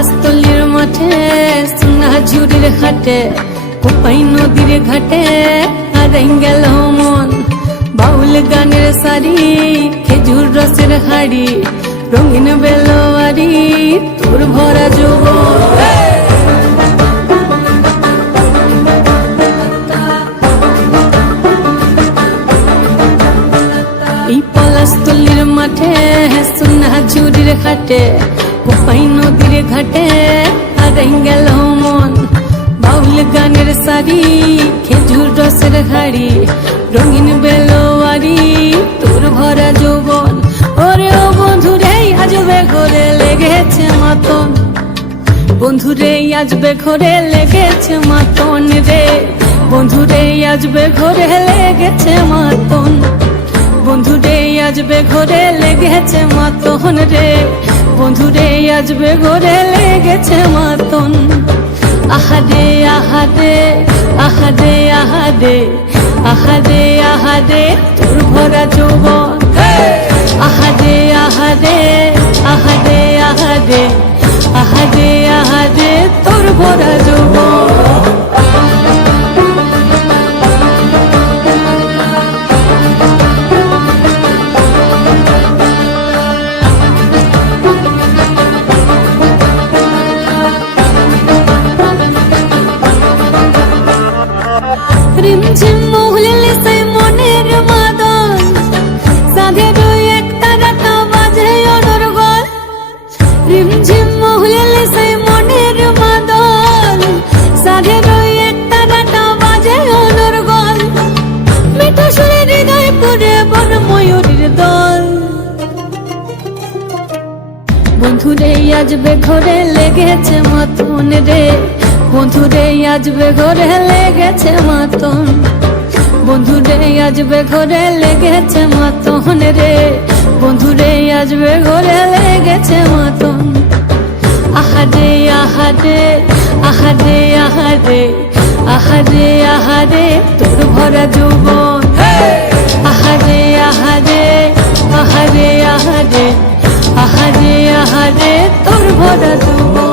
পলাশতলির মাঠে সোনা ঝুড়ির হাটে কোপাই নদীর ঘাটে হারাই গেল মন বাউল গানের শাড়ি খেজুর রসের হাড়ি রঙিন বেলোয়ারি তোর ভরা যৌবন এই পলাশতলির মাঠে সোনা ঝুড়ির হাটে কোপাই নদীর ঘাটে হারাই গেল মন বাউল গানের শাড়ি খেজুর রসের হাড়ি রঙিন বেলোয়ারি তোর ভরা যৌবন ওরে ও বন্ধুরে আজবে ঘরে লেগেছে মাতন বন্ধুরে আজবে ঘরে লেগেছে মাতন রে বন্ধুরে আজবে ঘরে লেগেছে মাতন বন্ধুরে আজবে ঘরে লেগেছে মাতন রে বন্ধুরে আজবে ঘরে লেগেছে মাতন আহারে আহারে আহারে আহারে আহারে আহারে তোর ভরা যৌবন আহারে আহারে আহারে আহারে আহারে আহারে তোর ভরা যৌবন রিমঝিম মহুলে সে মনের মাদন সাধের একটা রাতা বাজে অনর্গল রিমঝিম মহুলে সে মনের মাদন সাধের একটা রাতা বাজে অনর্গল মিঠা সুরে হৃদয় পুরে বন ময়ূরীর দল বন্ধুরে আজবে ঘরে লেগেছে মাতন রে বন্ধুরে আজবে ঘরে লেগেছে মাতন বন্ধুরে আজবে ঘরে লেগেছে মাতন রে বন্ধুরে আজবে ঘরে লেগেছে মাতন আহারে আহারে আহারে আহারে আহারে আহারে তোর ভরা যৌবন আহারে আহারে আহারে আহারে আহারে আহারে তোর ভরা যৌবন